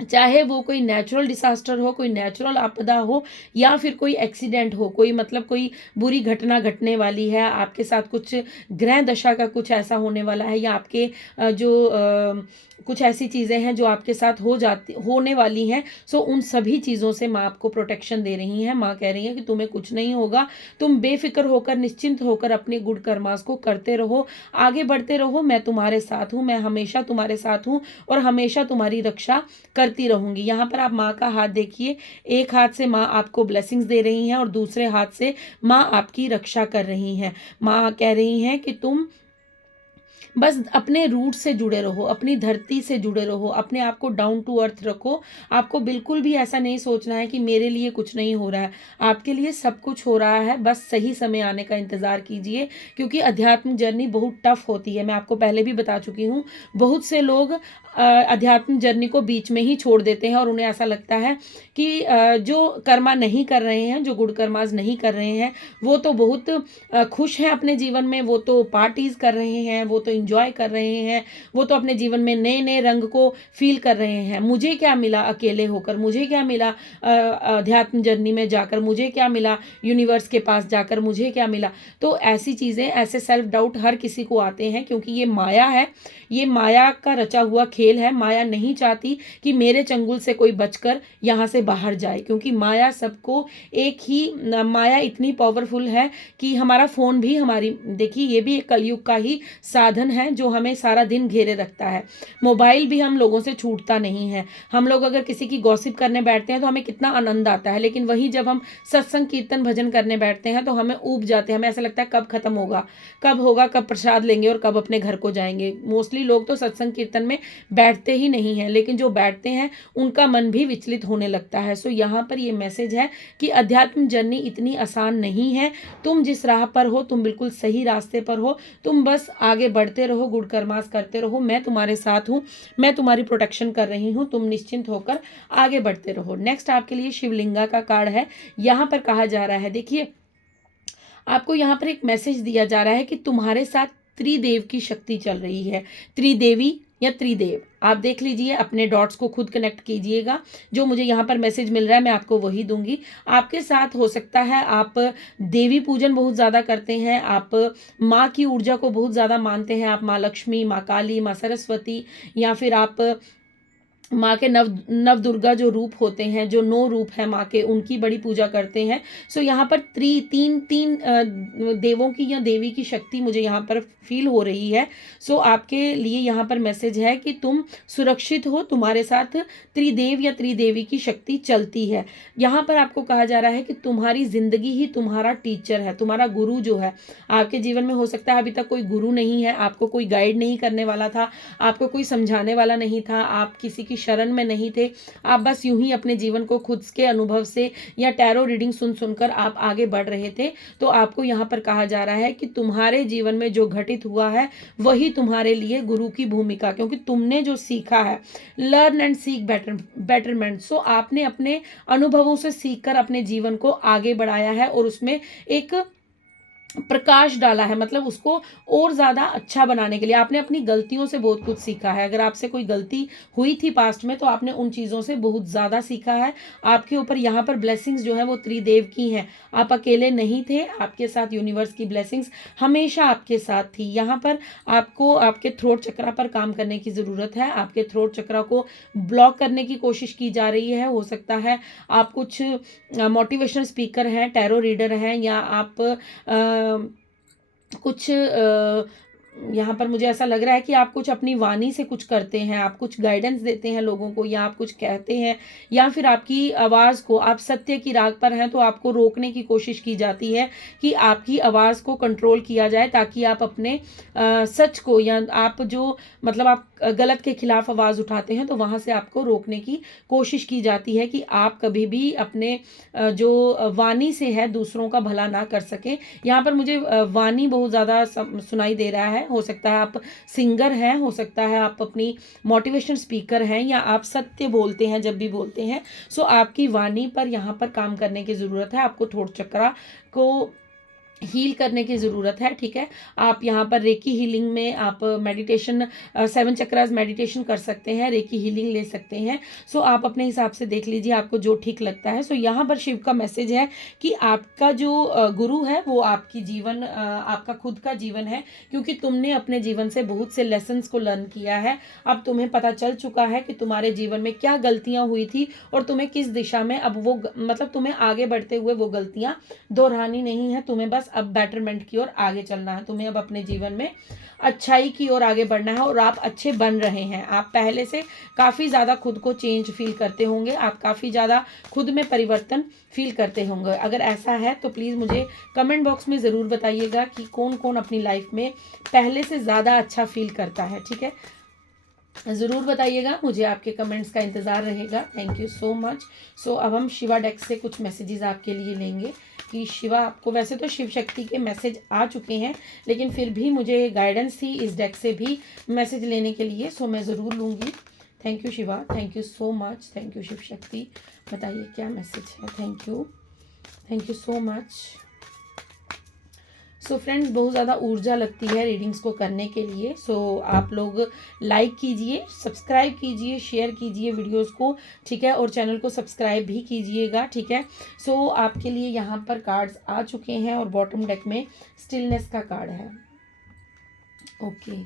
चाहे वो कोई नेचुरल डिसास्टर हो, कोई नेचुरल आपदा हो, या फिर कोई एक्सीडेंट हो, कोई मतलब कोई बुरी घटना घटने वाली है, आपके साथ कुछ ग्रह दशा का कुछ ऐसा होने वाला है, या आपके कुछ ऐसी चीज़ें हैं जो आपके साथ होने वाली हैं। सो उन सभी चीज़ों से माँ आपको प्रोटेक्शन दे रही हैं। माँ कह रही है कि तुम्हें कुछ नहीं होगा, तुम बेफिक्र होकर, निश्चिंत होकर अपने गुड कर्मास को करते रहो, आगे बढ़ते रहो। मैं तुम्हारे साथ हूँ, मैं हमेशा तुम्हारे साथ हूँ और हमेशा तुम्हारी रक्षा करती रहूंगी। यहाँ पर आप माँ का हाथ देखिए, एक हाथ से माँ आपको ब्लेसिंग्स दे रही हैं और दूसरे हाथ से माँ आपकी रक्षा कर रही हैं। माँ कह रही हैं कि तुम बस अपने रूट से जुड़े रहो, अपनी धरती से जुड़े रहो, अपने आप को डाउन टू अर्थ रखो। आपको बिल्कुल भी ऐसा नहीं सोचना है कि मेरे लिए कुछ नहीं हो रहा है, आपके लिए सब कुछ हो रहा है, बस सही समय आने का इंतज़ार कीजिए। क्योंकि अध्यात्म जर्नी बहुत टफ होती है, मैं आपको पहले भी बता चुकी हूँ। बहुत से लोग अध्यात्म जर्नी को बीच में ही छोड़ देते हैं और उन्हें ऐसा लगता है कि जो कर्मा नहीं कर रहे हैं, जो गुड कर्माज नहीं कर रहे हैं, वो तो बहुत खुश हैं अपने जीवन में, वो तो पार्टीज कर रहे हैं, वो तो इंजॉय कर रहे हैं, वो तो अपने जीवन में नए नए रंग को फील कर रहे हैं। मुझे क्या मिला अकेले होकर, मुझे क्या मिला अध्यात्म जर्नी में जाकर, मुझे क्या मिला यूनिवर्स के पास जाकर, मुझे क्या मिला। तो ऐसी चीज़ें, ऐसे सेल्फ डाउट हर किसी को आते हैं, क्योंकि ये माया है, ये माया का रचा हुआ खेल है। माया नहीं चाहती कि मेरे चंगुल से कोई बचकर यहाँ से बाहर जाए, क्योंकि माया सबको एक ही, माया इतनी पावरफुल है कि हमारा फ़ोन भी हमारी, देखिए ये भी एक कलयुग का ही साधन है जो हमें सारा दिन घेरे रखता है। मोबाइल भी हम लोगों से छूटता नहीं है। हम लोग अगर किसी की गॉसिप करने बैठते हैं तो हमें कितना आनंद आता है, लेकिन वही जब हम सत्संग कीर्तन भजन करने बैठते हैं तो हमें ऊब जाते हैं। हमें ऐसा लगता है कब खत्म होगा, कब होगा, कब प्रसाद लेंगे और कब अपने घर को जाएंगे। मोस्टली लोग तो सत्संग कीर्तन में बैठते ही नहीं हैं, लेकिन जो बैठते हैं उनका मन भी विचलित होने लगता है। सो यहाँ पर ये मैसेज है कि अध्यात्म जर्नी इतनी आसान नहीं है। तुम जिस राह पर हो तुम बिल्कुल सही रास्ते पर हो। तुम बस आगे बढ़ते रहो, गुड़ कर्मास करते रहो। मैं तुम्हारे साथ हूँ, मैं तुम्हारी प्रोटेक्शन कर रही हूँ। तुम निश्चिंत होकर आगे बढ़ते रहो। नेक्स्ट आपके लिए शिवलिंगा का कार्ड है। यहाँ पर कहा जा रहा है, देखिए आपको यहाँ पर एक मैसेज दिया जा रहा है कि तुम्हारे साथ त्रिदेव की शक्ति चल रही है। त्रिदेवी या त्रिदेव, आप देख लीजिए, अपने डॉट्स को खुद कनेक्ट कीजिएगा। जो मुझे यहाँ पर मैसेज मिल रहा है मैं आपको वही दूंगी। आपके साथ हो सकता है आप देवी पूजन बहुत ज़्यादा करते हैं, आप माँ की ऊर्जा को बहुत ज़्यादा मानते हैं। आप माँ लक्ष्मी, माँ काली, माँ सरस्वती, या फिर आप माँ के नव दुर्गा जो रूप होते हैं, जो 9 रूप है माँ के, उनकी बड़ी पूजा करते हैं। सो यहाँ पर तीन देवों की या देवी की शक्ति मुझे यहाँ पर फील हो रही है। सो आपके लिए यहाँ पर मैसेज है कि तुम सुरक्षित हो, तुम्हारे साथ त्रिदेव या त्रिदेवी की शक्ति चलती है। यहाँ पर आपको कहा जा रहा है कि तुम्हारी जिंदगी ही तुम्हारा टीचर है, तुम्हारा गुरु जो है आपके जीवन में। हो सकता है अभी तक कोई गुरु नहीं है, आपको कोई गाइड नहीं करने वाला था, आपको कोई समझाने वाला नहीं था, आप किसी की शरण में नहीं थे। आप बस यूं ही अपने जीवन को खुद के अनुभव से या टैरो रीडिंग सुनकर आप आगे बढ़ रहे थे। तो आपको यहाँ पर कहा जा रहा है कि तुम्हारे जीवन में जो घटित हुआ है वही तुम्हारे लिए गुरु की भूमिका, क्योंकि तुमने जो सीखा है, लर्न एंड सीक बेटरमेंट। सो आपने अपने अनुभवों से सीखकर अपने जीवन को आगे बढ़ाया है और उसमें एक प्रकाश डाला है, मतलब उसको और ज़्यादा अच्छा बनाने के लिए आपने अपनी गलतियों से बहुत कुछ सीखा है। अगर आपसे कोई गलती हुई थी पास्ट में तो आपने उन चीज़ों से बहुत ज़्यादा सीखा है। आपके ऊपर यहाँ पर ब्लेसिंग्स जो है वो त्रिदेव की हैं। आप अकेले नहीं थे, आपके साथ यूनिवर्स की ब्लेसिंग्स हमेशा आपके साथ थी। यहाँ पर आपको आपके थ्रोट चक्रा पर काम करने की ज़रूरत है। आपके थ्रोट चक्रा को ब्लॉक करने की कोशिश की जा रही है। हो सकता है आप कुछ मोटिवेशनल स्पीकर हैं, टैरो रीडर हैं, या आप कुछ यहाँ पर मुझे ऐसा लग रहा है कि आप कुछ अपनी वाणी से कुछ करते हैं, आप कुछ गाइडेंस देते हैं लोगों को, या आप कुछ कहते हैं, या फिर आपकी आवाज़ को, आप सत्य की राह पर हैं तो आपको रोकने की कोशिश की जाती है कि आपकी आवाज़ को कंट्रोल किया जाए, ताकि आप अपने सच को, या आप जो मतलब आप गलत के खिलाफ आवाज़ उठाते हैं तो वहाँ से आपको रोकने की कोशिश की जाती है कि आप कभी भी अपने जो वाणी से है दूसरों का भला ना कर सके। यहाँ पर मुझे वाणी बहुत ज़्यादा सुनाई दे रहा है। हो सकता है आप सिंगर हैं, हो सकता है आप अपनी मोटिवेशनल स्पीकर हैं, या आप सत्य बोलते हैं जब भी बोलते हैं। सो आपकी वाणी पर यहाँ पर काम करने की ज़रूरत है। आपको थ्रोट चक्रा को हील करने की ज़रूरत है, ठीक है। आप यहाँ पर रेकी हीलिंग में आप मेडिटेशन 7 चक्रास मेडिटेशन कर सकते हैं, रेकी हीलिंग ले सकते हैं। सो आप अपने हिसाब से देख लीजिए आपको जो ठीक लगता है। सो यहाँ पर शिव का मैसेज है कि आपका जो गुरु है वो आपकी जीवन आपका खुद का जीवन है, क्योंकि तुमने अपने जीवन से बहुत से लेसन्स को लर्न किया है। अब तुम्हें पता चल चुका है कि तुम्हारे जीवन में क्या गलतियाँ हुई थी और तुम्हें किस दिशा में अब वो मतलब तुम्हें आगे बढ़ते हुए वो गलतियाँ दोहरानी नहीं है। तुम्हें बस अब बेटरमेंट की ओर आगे चलना है। तुम्हें अब अपने जीवन में अच्छाई की ओर आगे बढ़ना है और आप अच्छे बन रहे हैं। आप पहले से काफ़ी ज़्यादा खुद को चेंज फील करते होंगे, आप काफ़ी ज़्यादा खुद में परिवर्तन फील करते होंगे। अगर ऐसा है तो प्लीज़ मुझे कमेंट बॉक्स में ज़रूर बताइएगा कि कौन कौन अपनी लाइफ में पहले से ज़्यादा अच्छा फील करता है, ठीक है। ज़रूर बताइएगा, मुझे आपके कमेंट्स का इंतज़ार रहेगा। Thank you so much. So अब हम शिवा डेक से कुछ मैसेजेस आपके लिए लेंगे कि शिवा आपको, वैसे तो शिव शक्ति के मैसेज आ चुके हैं लेकिन फिर भी मुझे गाइडेंस थी इस डेक से भी मैसेज लेने के लिए, सो मैं ज़रूर लूँगी। Thank you Shiva, thank you so much, thank you Shiv Shakti. बताइए क्या मैसेज है। Thank you so much. So friends, बहुत ज़्यादा ऊर्जा लगती है रीडिंग्स को करने के लिए। सो आप लोग लाइक कीजिए, सब्सक्राइब कीजिए, शेयर कीजिए वीडियोस को, ठीक है, और चैनल को सब्सक्राइब भी कीजिएगा, ठीक है। सो आपके लिए यहाँ पर कार्ड्स आ चुके हैं और बॉटम डेक में स्टिलनेस का कार्ड है। ओके,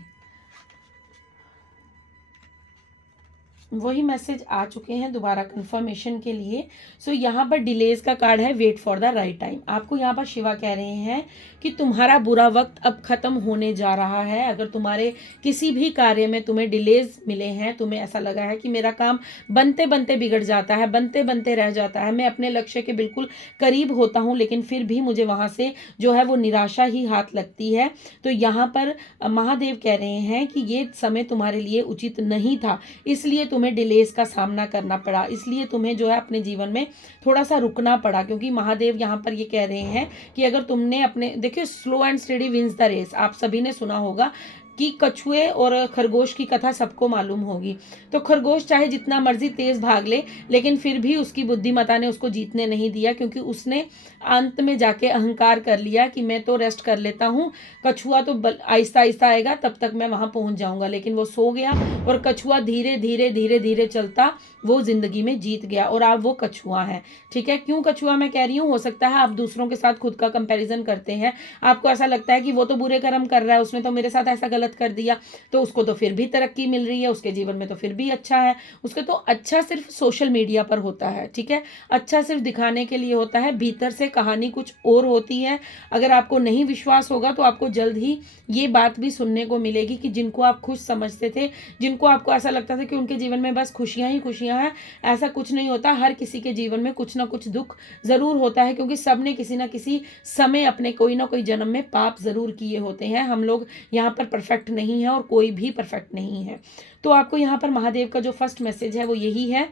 वही मैसेज आ चुके हैं दोबारा कंफर्मेशन के लिए। सो यहाँ पर डिलेज का कार्ड है, wait for the right time. आपको यहाँ पर शिवा कह रहे हैं कि तुम्हारा बुरा वक्त अब खत्म होने जा रहा है। अगर तुम्हारे किसी भी कार्य में तुम्हें डिलेज मिले हैं, तुम्हें ऐसा लगा है कि मेरा काम बनते बनते बिगड़ जाता है, बनते बनते रह जाता है, मैं अपने लक्ष्य के बिल्कुल करीब होता हूँ लेकिन फिर भी मुझे वहाँ से जो है वो निराशा ही हाथ लगती है, तो यहाँ पर महादेव कह रहे हैं कि ये समय तुम्हारे लिए उचित नहीं था, इसलिए तुम्हें डिलेस का सामना करना पड़ा, इसलिए तुम्हें जो है अपने जीवन में थोड़ा सा रुकना पड़ा। क्योंकि महादेव यहाँ पर ये कह रहे हैं कि अगर तुमने अपने, देखिए slow and steady wins the race, आप सभी ने सुना होगा कि कछुए और खरगोश की कथा सबको मालूम होगी। तो खरगोश चाहे जितना मर्जी तेज भाग ले लेकिन फिर भी उसकी बुद्धिमत्ता ने उसको जीतने नहीं दिया, क्योंकि उसने अंत में जाके अहंकार कर लिया कि मैं तो रेस्ट कर लेता हूँ, कछुआ तो आहिस्ता आहिस्ता आएगा तब तक मैं वहां पहुंच जाऊंगा। लेकिन वो सो गया और कछुआ धीरे धीरे धीरे धीरे चलता वो जिंदगी में जीत गया और अब वो कछुआ है। ठीक है, क्यों कछुआ मैं कह रही हूँ, हो सकता है आप दूसरों के साथ खुद का कंपैरिजन करते हैं, आपको ऐसा लगता है कि वो तो बुरे कर्म कर रहा है, उसने तो मेरे साथ ऐसा गलत कर दिया, तो उसको तो फिर भी तरक्की मिल रही है, उसके जीवन में तो फिर भी अच्छा है। उसके तो अच्छा सिर्फ सोशल मीडिया पर होता है, ठीक है, अच्छा सिर्फ दिखाने के लिए होता है, भीतर से कहानी कुछ और होती है। अगर आपको नहीं विश्वास होगा तो आपको जल्द ही ये बात भी सुनने को मिलेगी कि जिनको आप खुश समझते थे, जिनको आपको ऐसा लगता था कि उनके जीवन में बस खुशियां ही खुशियां हैं, ऐसा कुछ नहीं होता। हर किसी के जीवन में कुछ ना कुछ दुख जरूर होता है, क्योंकि सब ने किसी ना किसी समय अपने कोई ना कोई जन्म में पाप जरूर किए होते हैं। हम लोग यहाँ पर परफेक्ट नहीं है और कोई भी परफेक्ट नहीं है। तो आपको यहाँ पर महादेव का जो फर्स्ट मैसेज है वो यही है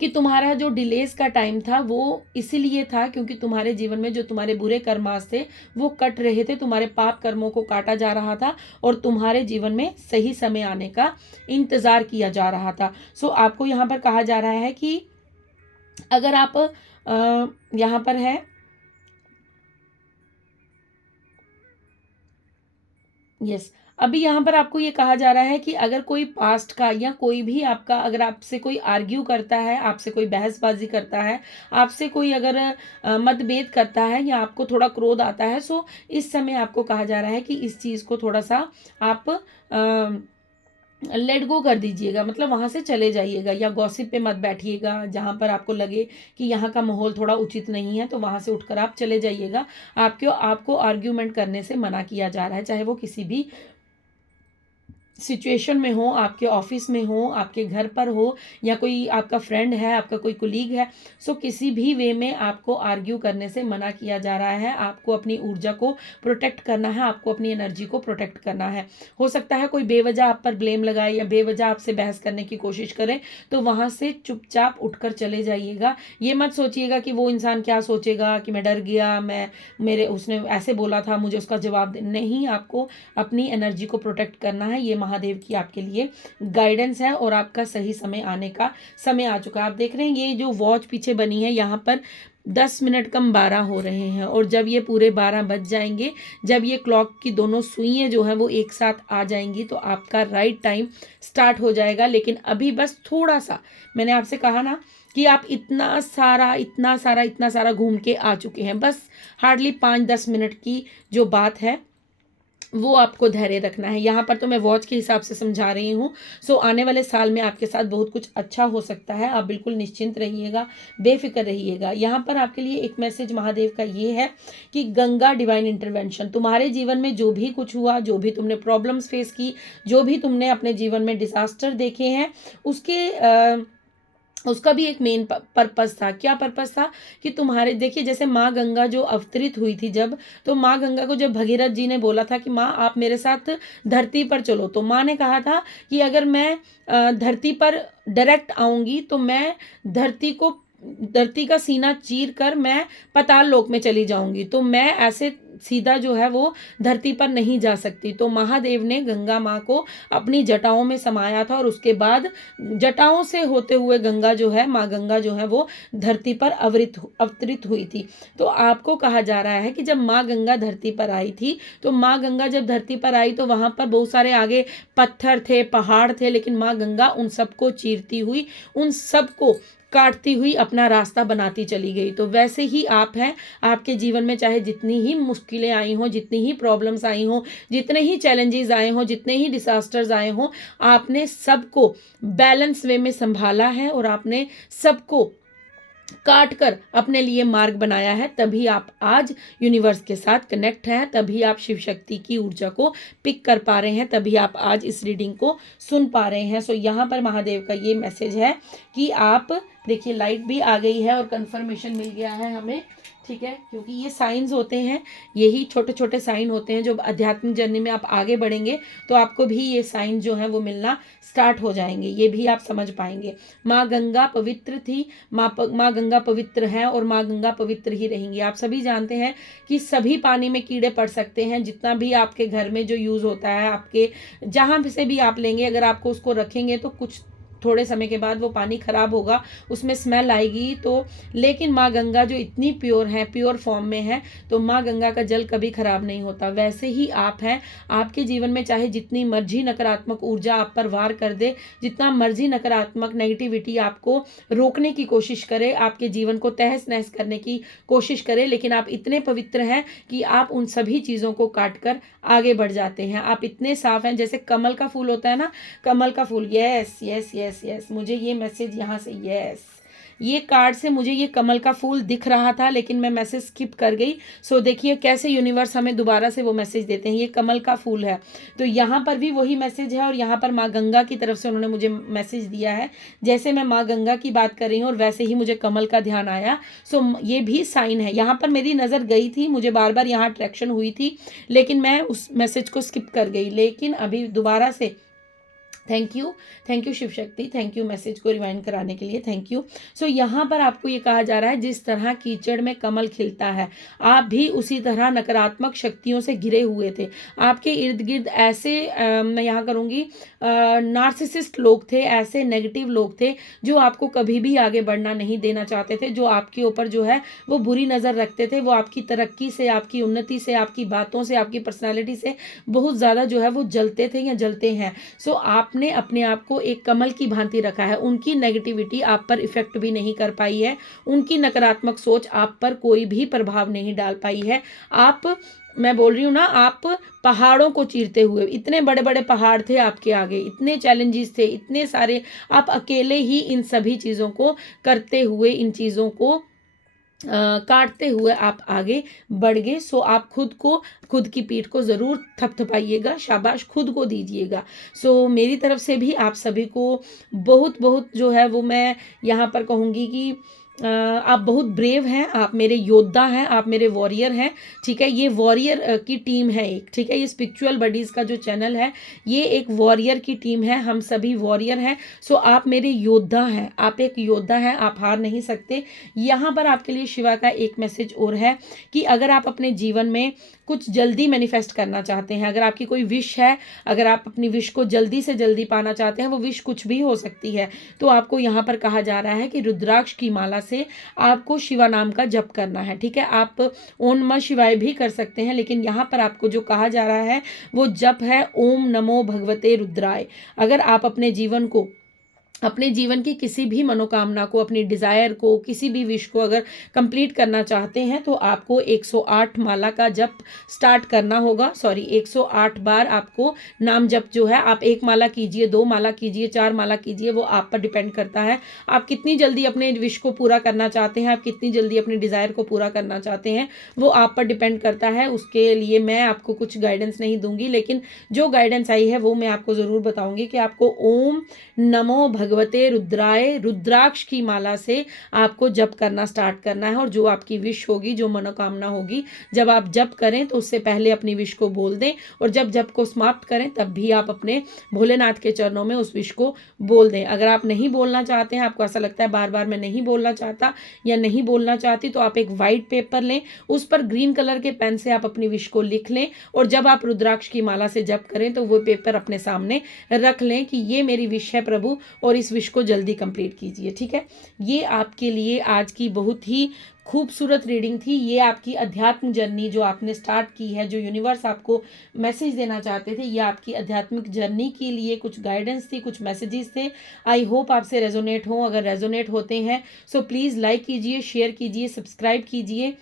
कि तुम्हारा जो डिलेस का टाइम था वो इसीलिए था क्योंकि तुम्हारे जीवन में जो तुम्हारे बुरे कर्मास थे वो कट रहे थे, तुम्हारे पाप कर्मों को काटा जा रहा था और तुम्हारे जीवन में सही समय आने का इंतजार किया जा रहा था। सो आपको यहाँ पर कहा जा रहा है कि अगर आप यहाँ पर है यस अभी यहाँ पर आपको ये कहा जा रहा है कि अगर कोई पास्ट का या कोई भी आपका, अगर आपसे कोई आर्ग्यू करता है, आपसे कोई बहसबाजी करता है, आपसे कोई अगर मतभेद करता है या आपको थोड़ा क्रोध आता है, सो इस समय आपको कहा जा रहा है कि इस चीज़ को थोड़ा सा आप लेट गो कर दीजिएगा, मतलब वहां से चले जाइएगा या गॉसिप पे मत बैठिएगा। जहां पर आपको लगे कि यहाँ का माहौल थोड़ा उचित नहीं है तो वहां से उठकर आप चले जाइएगा। आपको आर्ग्यूमेंट करने से मना किया जा रहा है, चाहे वो किसी भी सिचुएशन में हो, आपके ऑफिस में हो, आपके घर पर हो, या कोई आपका फ्रेंड है, आपका कोई कुलीग है, सो किसी भी वे में आपको आर्ग्यू करने से मना किया जा रहा है। आपको अपनी ऊर्जा को प्रोटेक्ट करना है, आपको अपनी एनर्जी को प्रोटेक्ट करना है। हो सकता है कोई बेवजह आप पर ब्लेम लगाए या बेवजह आपसे बहस करने की कोशिश करे, तो वहां से चुपचाप उठकर चले जाइएगा। ये मत सोचिएगा कि वो इंसान क्या सोचेगा, कि मैं डर गया, उसने ऐसे बोला था, मुझे उसका जवाब नहीं। आपको अपनी एनर्जी को प्रोटेक्ट करना है। ये महादेव की आपके लिए गाइडेंस है और आपका सही समय आने का समय आ चुका है। आप देख रहे हैं ये जो वॉच पीछे बनी है, यहाँ पर 10 मिनट कम 12 हो रहे हैं और जब ये पूरे 12 बज जाएंगे, जब ये क्लॉक की दोनों सुइयां जो है वो एक साथ आ जाएंगी तो आपका राइट टाइम स्टार्ट हो जाएगा। लेकिन अभी बस थोड़ा सा, मैंने आपसे कहा ना कि आप इतना सारा घूम के आ चुके हैं, बस हार्डली 5-10 मिनट की जो बात है वो आपको धैर्य रखना है। यहाँ पर तो मैं वॉच के हिसाब से समझा रही हूँ। सो आने वाले साल में आपके साथ बहुत कुछ अच्छा हो सकता है, आप बिल्कुल निश्चिंत रहिएगा, बेफिक्र रहिएगा। यहाँ पर आपके लिए एक मैसेज महादेव का ये है कि गंगा डिवाइन इंटरवेंशन, तुम्हारे जीवन में जो भी कुछ हुआ, जो भी तुमने प्रॉब्लम्स फेस की, जो भी तुमने अपने जीवन में डिजास्टर देखे हैं, उसका भी एक मेन पर्पस था। क्या पर्पस था कि तुम्हारे, देखिए जैसे माँ गंगा जो अवतरित हुई थी जब, तो माँ गंगा को जब भगीरथ जी ने बोला था कि माँ आप मेरे साथ धरती पर चलो, तो माँ ने कहा था कि अगर मैं धरती पर डायरेक्ट आऊंगी तो मैं धरती का सीना चीर कर मैं पाताल लोक में चली जाऊंगी, तो मैं ऐसे सीधा जो है वो धरती पर नहीं जा सकती। तो महादेव ने गंगा माँ को अपनी जटाओं में समाया था और उसके बाद जटाओं से होते हुए गंगा जो है, माँ गंगा जो है वो धरती पर अवतरित हुई थी। तो आपको कहा जा रहा है कि जब माँ गंगा धरती पर आई थी, तो माँ गंगा जब धरती पर आई तो वहां पर बहुत सारे आगे पत्थर थे, पहाड़ थे, लेकिन माँ गंगा उन सबको चीरती हुई, उन सबको काटती हुई अपना रास्ता बनाती चली गई। तो वैसे ही आप हैं, आपके जीवन में चाहे जितनी ही मुश्किलें आई हों, जितनी ही प्रॉब्लम्स आई हों, जितने ही चैलेंजेस आए हों, जितने ही डिसास्टर्स आए हों, आपने सबको बैलेंस वे में संभाला है और आपने सबको काट कर अपने लिए मार्ग बनाया है। तभी आप आज यूनिवर्स के साथ कनेक्ट हैं, तभी आप शिव शक्ति की ऊर्जा को पिक कर पा रहे हैं, तभी आप आज इस रीडिंग को सुन पा रहे हैं। सो यहाँ पर महादेव का ये मैसेज है कि आप देखिए, लाइट भी आ गई है और कंफर्मेशन मिल गया है हमें, ठीक है, क्योंकि ये साइंस होते हैं, यही छोटे छोटे साइन होते हैं जो आध्यात्मिक जर्नी में आप आगे बढ़ेंगे तो आपको भी ये साइन जो है वो मिलना स्टार्ट हो जाएंगे, ये भी आप समझ पाएंगे। माँ गंगा पवित्र थी, माँ गंगा पवित्र है और माँ गंगा पवित्र ही रहेंगी। आप सभी जानते हैं कि सभी पानी में कीड़े पड़ सकते हैं, जितना भी आपके घर में जो यूज़ होता है, आपके जहाँ से भी आप लेंगे, अगर आपको उसको रखेंगे तो कुछ थोड़े समय के बाद वो पानी खराब होगा, उसमें स्मेल आएगी। तो लेकिन माँ गंगा जो इतनी प्योर है, प्योर फॉर्म में है, तो माँ गंगा का जल कभी खराब नहीं होता। वैसे ही आप हैं, आपके जीवन में चाहे जितनी मर्जी नकारात्मक ऊर्जा आप पर वार कर दे, जितना मर्जी नकारात्मक नेगेटिविटी आपको रोकने की कोशिश करे, आपके जीवन को तहस नहस करने की कोशिश करे, लेकिन आप इतने पवित्र हैं कि आप उन सभी चीज़ों को काट कर आगे बढ़ जाते हैं। आप इतने साफ हैं, जैसे कमल का फूल होता है ना, कमल का फूल। यस यस यस यस, मुझे ये मैसेज यहाँ से, यस, ये कार्ड से मुझे ये कमल का फूल दिख रहा था, लेकिन मैं मैसेज स्किप कर गई। सो देखिए कैसे यूनिवर्स हमें दोबारा से वो मैसेज देते हैं। ये कमल का फूल है, तो यहाँ पर भी वही मैसेज है और यहाँ पर माँ गंगा की तरफ से उन्होंने मुझे मैसेज दिया है। जैसे मैं माँ गंगा की बात कर रही हूँ और वैसे ही मुझे कमल का ध्यान आया। सो ये भी साइन है। यहाँ पर मेरी नज़र गई थी, मुझे बार बार यहाँ अट्रैक्शन हुई थी, लेकिन मैं उस मैसेज को स्किप कर गई। लेकिन अभी दोबारा से थैंक यू शिव शक्ति, थैंक यू मैसेज को रिवाइंड कराने के लिए, थैंक यू। सो यहाँ पर आपको ये कहा जा रहा है, जिस तरह कीचड़ में कमल खिलता है, आप भी उसी तरह नकारात्मक शक्तियों से घिरे हुए थे। आपके इर्द गिर्द ऐसे मैं यहाँ करूँगी नार्सिसिस्ट लोग थे, ऐसे नेगेटिव लोग थे जो आपको कभी भी आगे बढ़ना नहीं देना चाहते थे, जो आपके ऊपर जो है वो बुरी नज़र रखते थे। वो आपकी तरक्की से, आपकी उन्नति से, आपकी बातों से, आपकी पर्सनैलिटी से बहुत ज़्यादा जो है वो जलते थे या जलते हैं। सो आपने अपने आप को एक कमल की भांति रखा है। उनकी नेगेटिविटी आप पर इफेक्ट भी नहीं कर पाई है, उनकी नकारात्मक सोच आप पर कोई भी प्रभाव नहीं डाल पाई है। आप, मैं बोल रही हूँ ना, आप पहाड़ों को चीरते हुए, इतने बड़े बड़े पहाड़ थे आपके आगे, इतने चैलेंजेस थे, इतने सारे, आप अकेले ही इन सभी चीज़ों को करते हुए, इन चीज़ों को काटते हुए आप आगे बढ़ गए। सो आप खुद की पीठ को ज़रूर थपथपाइएगा, शाबाश खुद को दीजिएगा। सो मेरी तरफ से भी आप सभी को बहुत बहुत जो है वो मैं यहाँ पर कहूँगी कि आप बहुत ब्रेव हैं, आप मेरे योद्धा हैं, आप मेरे वॉरियर हैं, ठीक है। ये वॉरियर की टीम है एक, ठीक है। ये स्पिरिचुअल बडीज़ का जो चैनल है, ये एक वॉरियर की टीम है, हम सभी वॉरियर हैं। सो आप मेरे योद्धा हैं, आप एक योद्धा हैं, आप हार नहीं सकते। यहाँ पर आपके लिए शिवा का एक मैसेज और है कि अगर आप अपने जीवन में कुछ जल्दी मैनिफेस्ट करना चाहते हैं, अगर आपकी कोई विश है, अगर आप अपनी विश को जल्दी से जल्दी पाना चाहते हैं, वो विश कुछ भी हो सकती है, तो आपको यहाँ पर कहा जा रहा है कि रुद्राक्ष की माला से आपको शिवा नाम का जप करना है, ठीक है। आप ओम नमः शिवाय भी कर सकते हैं, लेकिन यहाँ पर आपको जो कहा जा रहा है वो जप है ओम नमो भगवते रुद्राय। अगर आप अपने जीवन की किसी भी मनोकामना को, अपनी डिज़ायर को, किसी भी विश को अगर कंप्लीट करना चाहते हैं, तो आपको 108 माला का जप स्टार्ट करना होगा। 108 बार आपको नाम जप जो है, आप 1 माला कीजिए, 2 माला कीजिए, 4 माला कीजिए, वो आप पर डिपेंड करता है। आप कितनी जल्दी अपने विश को पूरा करना चाहते हैं, आप कितनी जल्दी अपनी डिज़ायर को पूरा करना चाहते हैं, वो आप पर डिपेंड करता है। उसके लिए मैं आपको कुछ गाइडेंस नहीं दूंगी, लेकिन जो गाइडेंस आई है वो मैं आपको ज़रूर बताऊंगी कि आपको ओम नमो भगवते रुद्राय, रुद्राक्ष की माला से आपको जप करना स्टार्ट करना है। और जो आपकी विश होगी, जो मनोकामना होगी, जब आप जप करें तो उससे पहले अपनी विश को बोल दें, और जब जप को समाप्त करें तब भी आप अपने भोलेनाथ के चरणों में उस विश को बोल दें। अगर आप नहीं बोलना चाहते हैं, आपको ऐसा लगता है बार बार मैं नहीं बोलना चाहता या नहीं बोलना चाहती, तो आप एक वाइट पेपर लें, उस पर ग्रीन कलर के पेन से आप अपनी विश को लिख लें, और जब आप रुद्राक्ष की माला से जप करें तो वो पेपर अपने सामने रख लें कि ये मेरी विश है प्रभु, और इस विश को जल्दी कंप्लीट कीजिए, ठीक है। ये आपके लिए आज की बहुत ही खूबसूरत रीडिंग थी। ये आपकी अध्यात्म जर्नी जो आपने स्टार्ट की है, जो यूनिवर्स आपको मैसेज देना चाहते थे, ये आपकी आध्यात्मिक जर्नी के लिए कुछ गाइडेंस थी, कुछ मैसेजेस थे। आई होप आपसे रेजोनेट हो। अगर रेजोनेट होते हैं सो प्लीज़ लाइक कीजिए, शेयर कीजिए, सब्सक्राइब कीजिए,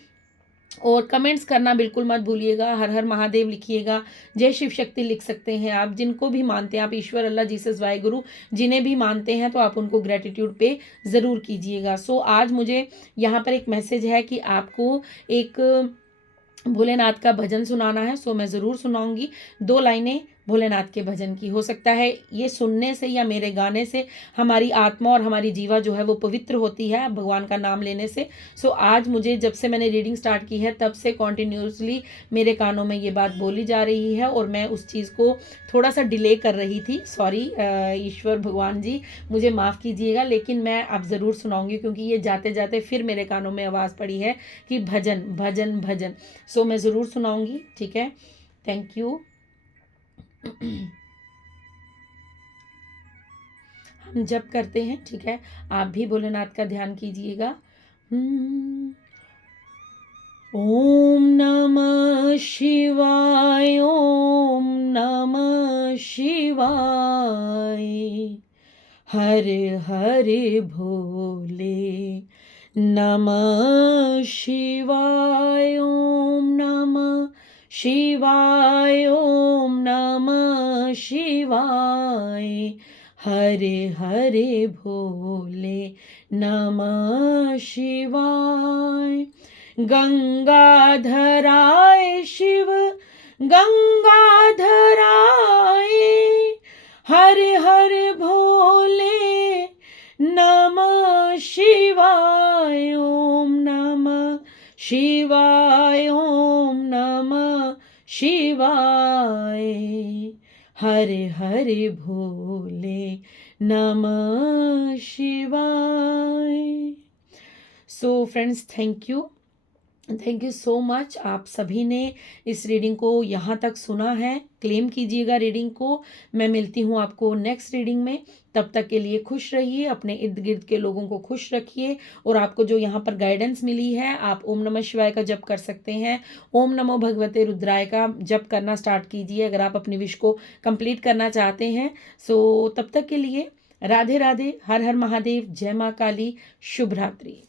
और कमेंट्स करना बिल्कुल मत भूलिएगा। हर हर महादेव लिखिएगा, जय शिव शक्ति लिख सकते हैं आप, जिनको भी मानते हैं आप, ईश्वर, अल्लाह, जीसस, वाहेगुरु, जिन्हें भी मानते हैं तो आप उनको ग्रेटिट्यूड पे ज़रूर कीजिएगा। सो आज मुझे यहाँ पर एक मैसेज है कि आपको एक भोलेनाथ का भजन सुनाना है। सो मैं ज़रूर सुनाऊंगी 2 लाइनें भोलेनाथ के भजन की। हो सकता है ये सुनने से या मेरे गाने से हमारी आत्मा और हमारी जीवा जो है वो पवित्र होती है भगवान का नाम लेने से। सो आज मुझे, जब से मैंने रीडिंग स्टार्ट की है तब से कॉन्टिन्यूसली मेरे कानों में ये बात बोली जा रही है और मैं उस चीज़ को थोड़ा सा डिले कर रही थी। सॉरी ईश्वर भगवान जी, मुझे माफ़ कीजिएगा, लेकिन मैं अब ज़रूर सुनाऊंगी क्योंकि ये जाते जाते फिर मेरे कानों में आवाज़ पड़ी है कि भजन भजन भजन। सो मैं ज़रूर सुनाऊंगी, ठीक है। Thank you. हम जप करते हैं, ठीक है। आप भी भोलेनाथ का ध्यान कीजिएगा। ओम नमः शिवाय, ओम नमः शिवाय, हर हर भोले नमः शिवाय, ओम नमः शिवाय, ओम नमः शिवाय, हरे हरे भोले नमः शिवाय। गंगाधराय शिव गंगाधराय, हरे हरे भोले नमः शिवाय, ओम नमः शिवाय, ओम नमः शिवाय, हरे हरे भोले नमः शिवाय। So friends, thank you so much. आप सभी ने इस रीडिंग को यहाँ तक सुना है। क्लेम कीजिएगा रीडिंग को। मैं मिलती हूँ आपको नेक्स्ट रीडिंग में। तब तक के लिए खुश रहिए, अपने इर्द गिर्द के लोगों को खुश रखिए। और आपको जो यहाँ पर गाइडेंस मिली है, आप ओम नमः शिवाय का जप कर सकते हैं। ओम नमो भगवते रुद्राय का जप करना स्टार्ट कीजिए अगर आप अपनी विश को कंप्लीट करना चाहते हैं। सो तब तक के लिए राधे राधे, हर हर महादेव, जय माँ काली, शुभ रात्रि।